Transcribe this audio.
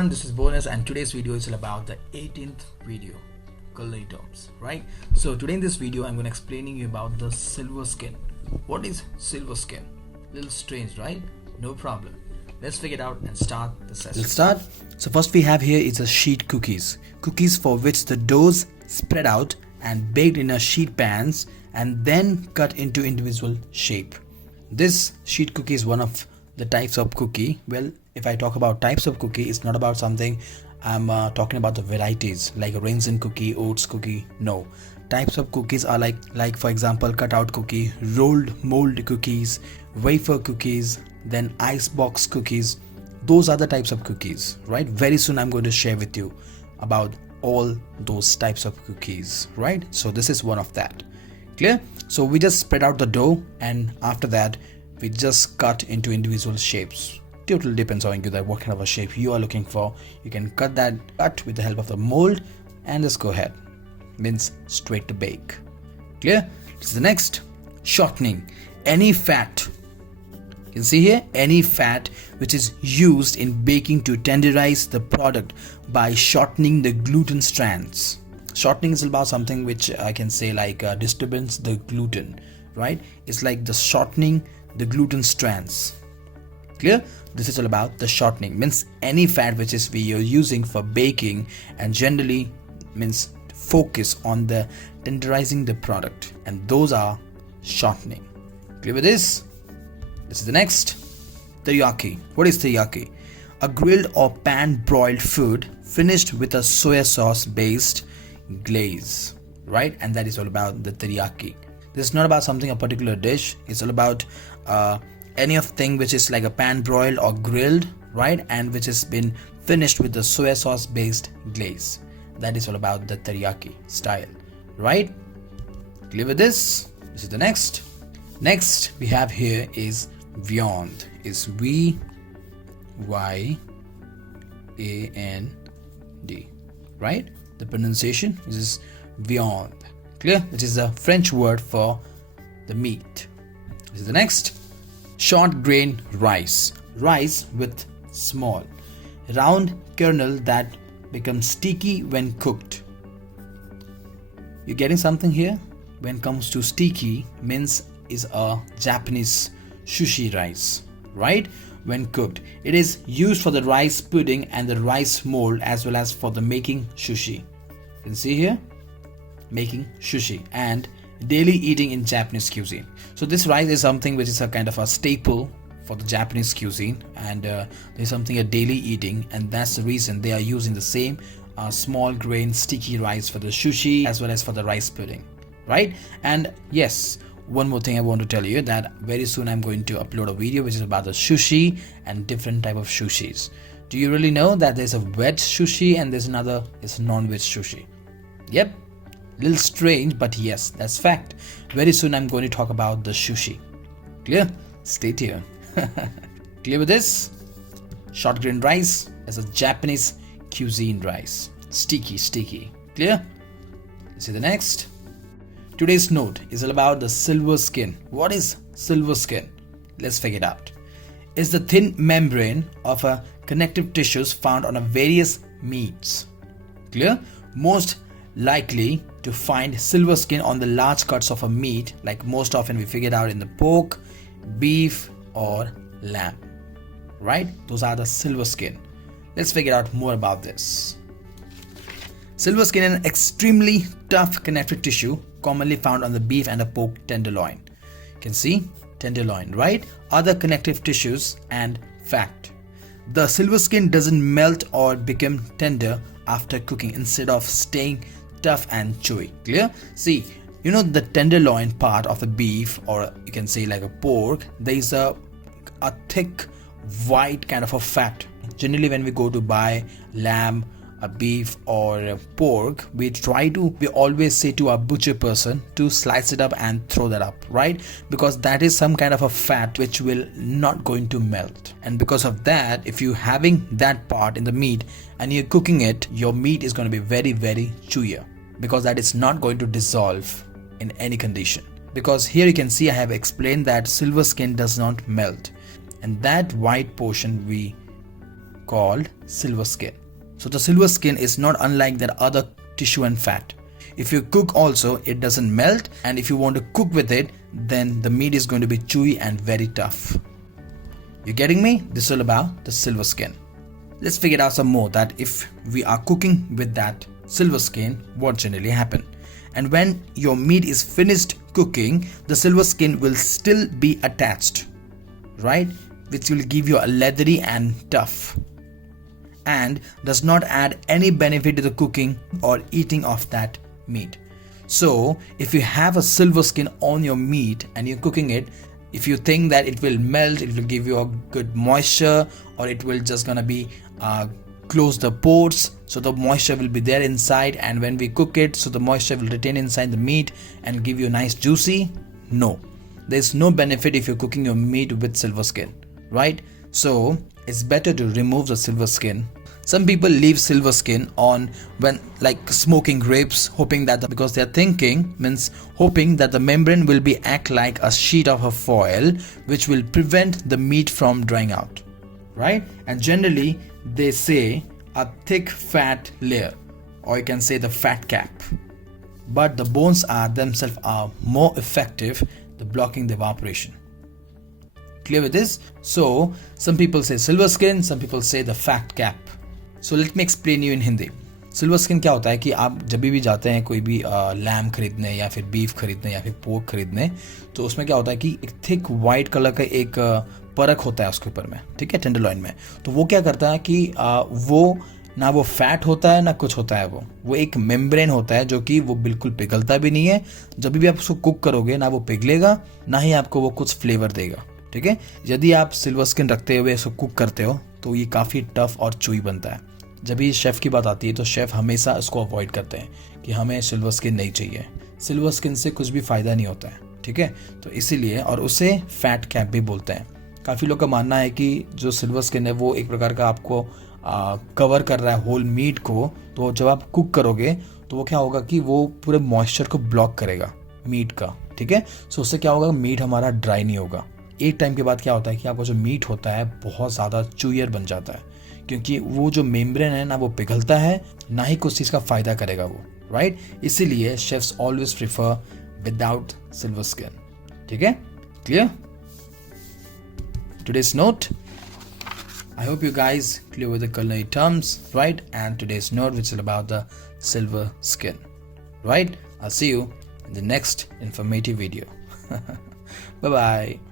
everyone, this is Bonus and today's video is all about the 18th video, culinary terms, right? So today in this video I'm going to explaining you about the silver skin. What is silver skin? Little strange, right? No problem. Let's figure it out and start the session. Let's start. So first we have here is a sheet cookies for which the doughs spread out and baked in a sheet pans and then cut into individual shape. This sheet cookie is one of the types of cookie. Well, if I talk about types of cookie, it's not about something I'm talking about the varieties like a raisin cookie, oats cookie. No, types of cookies are like for example cutout cookie, rolled mold cookies, wafer cookies, then icebox cookies. Those are the types of cookies, right? Very soon I'm going to share with you about all those types of cookies, right? So this is one of that. Clear? So we just spread out the dough and after that we just cut into individual shapes. Totally depends on you that what kind of a shape you are looking for. You can cut with the help of the mold and just go ahead. Means straight to bake. Clear? This is the next. Shortening. Any fat. You can see here any fat which is used in baking to tenderize the product by shortening the gluten strands. Shortening is about something which I can say like disturbance the gluten, right? It's like the shortening the gluten strands. Clear? This is all about the shortening. Means any fat which is we are using for baking and generally means focus on the tenderizing the product, and those are shortening. Clear with this? This is the next. Teriyaki. What is teriyaki? A grilled or pan broiled food finished with a soya sauce based glaze, right? And that is all about the teriyaki. This is not about something a particular dish. It's all about any of thing which is like a pan broiled or grilled, right? And which has been finished with the soya sauce based glaze. That is all about the teriyaki style, right? Clear with this? This is the next. Next we have here is Viande. Is V-Y-A-N-D, right? The pronunciation is viande. Clear? Which is a French word for the meat. This is the next. Short grain rice. Rice with small round kernel that becomes sticky when cooked. You're getting something here? When it comes to sticky, means is a Japanese sushi rice, right? When cooked, it is used for the rice pudding and the rice mold as well as for the making sushi. You can see here, making sushi and daily eating in Japanese cuisine. So this rice is something which is a kind of a staple for the Japanese cuisine, and there's something a daily eating, and that's the reason they are using the same small grain sticky rice for the sushi as well as for the rice pudding, right? And yes, one more thing I want to tell you that very soon I'm going to upload a video which is about the sushi and different type of sushis. Do you really know that there's a veg sushi and there's another is non-veg sushi? Yep, little strange, but yes, that's fact. Very soon I'm going to talk about the sushi. Clear? Stay tuned. Clear with this? Short grain rice is a Japanese cuisine rice. Sticky. Clear? Let's see the next. Today's note is all about the silver skin. What is silver skin? Let's figure it out. It's the thin membrane of a connective tissues found on a various meats. Clear? Most likely to find silver skin on the large cuts of a meat, like most often we figured out in the pork, beef or lamb, right? Those are the silver skin. Let's figure out more about this. Silver skin is an extremely tough connective tissue commonly found on the beef and the pork tenderloin. You can see tenderloin, right? Other connective tissues and fat. The silver skin doesn't melt or become tender after cooking, instead of staying tough and chewy. Clear? See, you know the tenderloin part of the beef, or you can say like a pork, there is a thick white kind of a fat. Generally when we go to buy lamb, a beef or a pork, we always say to our butcher person to slice it up and throw that up, right? Because that is some kind of a fat which will not going to melt, and because of that, if you having that part in the meat and you're cooking it, your meat is going to be very chewier, because that is not going to dissolve in any condition. Because here you can see I have explained that silver skin does not melt, and that white portion we called silver skin. So the silver skin is not unlike that other tissue and fat. If you cook also, it doesn't melt, and if you want to cook with it, then the meat is going to be chewy and very tough. You getting me? This is all about the silver skin. Let's figure out some more that if we are cooking with that silver skin, what generally happen. And when your meat is finished cooking, the silver skin will still be attached, right? Which will give you a leathery and tough, and does not add any benefit to the cooking or eating of that meat. So if you have a silver skin on your meat and you're cooking it, if you think that it will melt, it will give you a good moisture, or it will just gonna be close the pores, so the moisture will be there inside, and when we cook it, so the moisture will retain inside the meat and give you a nice juicy. No, there's no benefit if you're cooking your meat with silver skin, right? So it's better to remove the silver skin. Some people leave silver skin on when like smoking ribs, hoping that because they're hoping that the membrane will be act like a sheet of a foil, which will prevent the meat from drying out, right? And generally they say a thick fat layer, or you can say the fat cap, but the bones are themselves are more effective the blocking the evaporation. Clear with this? So some people say silver skin, some people say the fat cap. So let me explain you in Hindi. Silver skin क्या होता है कि आप जब भी जाते हैं कोई भी लैम खरीदने या फिर बीफ खरीदने या फिर पोर्क खरीदने, तो उसमें क्या होता है कि एक थिक वाइट कलर का एक परख होता है उसके ऊपर में, ठीक है, टेंडरलॉइन में. तो वो क्या करता है कि वो ना वो फैट होता है ना कुछ होता है, वो एक मेम्ब्रेन होता है जो कि वो बिल्कुल पिघलता भी नहीं है. जब भी आप उसको कुक करोगे ना वो पिघलेगा ना ही आपको वो कुछ फ्लेवर देगा, ठीक है. यदि आप सिल्वर स्किन रखते हुए इसको कुक करते हो तो ये काफ़ी टफ और चुई बनता है. जब भी शेफ़ की बात आती है तो शेफ़ हमेशा इसको अवॉइड करते हैं कि हमें सिल्वर स्किन नहीं चाहिए. सिल्वर स्किन से कुछ भी फ़ायदा नहीं होता है, ठीक है. तो इसीलिए, और उसे फैट कैप भी बोलते हैं. काफ़ी लोग का मानना है कि जो सिल्वर स्किन है वो एक प्रकार का आपको कवर कर रहा है होल मीट को. तो जब आप कुक करोगे तो वो क्या होगा कि वो पूरे मॉइस्चर को ब्लॉक करेगा मीट का, ठीक है. सो उससे क्या होगा, मीट हमारा ड्राई नहीं होगा. एक टाइम के बाद क्या होता है कि आपका जो मीट होता है बहुत ज़्यादा चूयर बन जाता है, क्योंकि वो जो मेम्ब्रेन है ना वो पिघलता है, ना ही कुछ चीज़ का फ़ायदा करेगा वो, राइट. इसीलिए chefs always prefer without silver skin, ठीक है. Clear? Today's note, I hope you guys clear with the culinary terms, right? And today's note, which is about the silver skin, right? I'll see you in the next informative video. Bye bye.